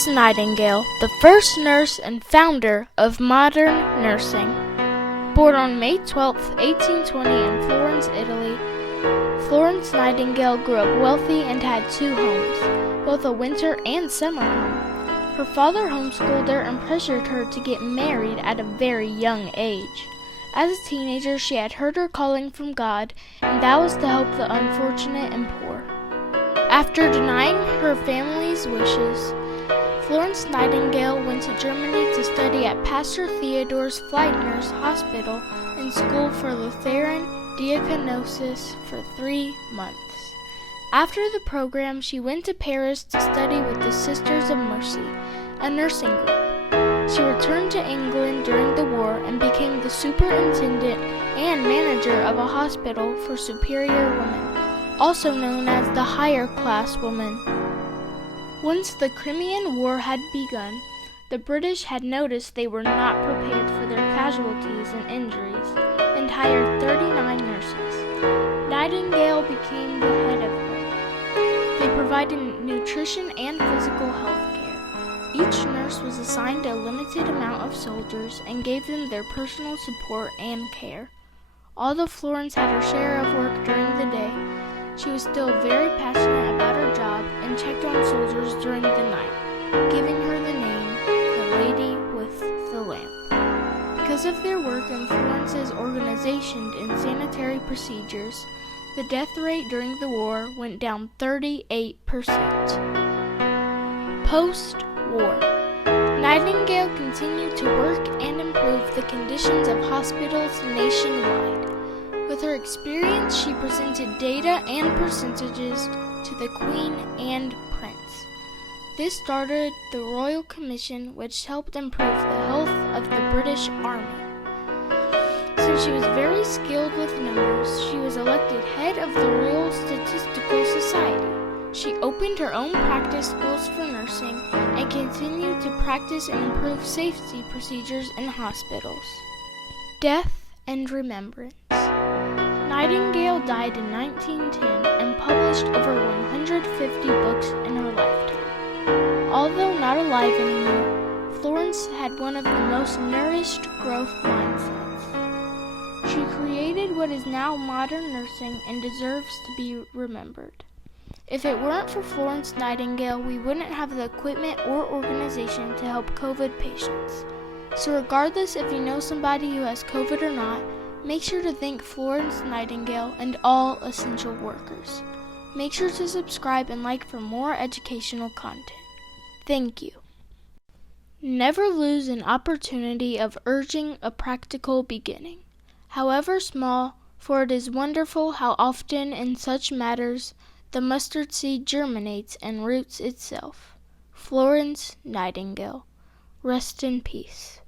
Florence Nightingale, the first nurse and founder of modern nursing. Born on May 12, 1820 in Florence, Italy, Florence Nightingale grew up wealthy and had two homes, both a winter and summer home. Her father homeschooled her and pressured her to get married at a very young age. As a teenager, she had heard her calling from God, and that was to help the unfortunate and poor. After denying her family's wishes, Florence Nightingale went to Germany to study at Pastor Theodore's Flight Nurse Hospital and School for Lutheran Diaconosis for 3 months. After the program, she went to Paris to study with the Sisters of Mercy, a nursing group. She returned to England during the war and became the superintendent and manager of a hospital for superior women, also known as the higher class woman. Once the Crimean War had begun, the British had noticed they were not prepared for their casualties and injuries and hired 39 nurses. Nightingale became the head of them. They provided nutrition and physical health care. Each nurse was assigned a limited amount of soldiers and gave them their personal support and care. Although Florence had her share of work during the day, she was still very passionate about her job and checked on soldiers during the night, giving her the name the Lady with the Lamp. Because of their work in Florence's organization in sanitary procedures, the death rate during the war went down 38%. Post-war, Nightingale continued to work and improve the conditions of hospitals nationwide. With her experience, she presented data and percentages to the Queen and Prince. This started the Royal Commission, which helped improve the health of the British Army. Since she was very skilled with numbers, she was elected head of the Royal Statistical Society. She opened her own practice schools for nursing and continued to practice and improve safety procedures in hospitals. Death and Remembrance. Nightingale died in 1910 and published over 150 books in her lifetime. Although not alive anymore, Florence had one of the most nourished growth mindsets. She created what is now modern nursing and deserves to be remembered. If it weren't for Florence Nightingale, we wouldn't have the equipment or organization to help COVID patients. So regardless if you know somebody who has COVID or not, make sure to thank Florence Nightingale and all essential workers. Make sure to subscribe and like for more educational content. Thank you. Never lose an opportunity of urging a practical beginning, however small, for it is wonderful how often in such matters the mustard seed germinates and roots itself. Florence Nightingale. Rest in peace.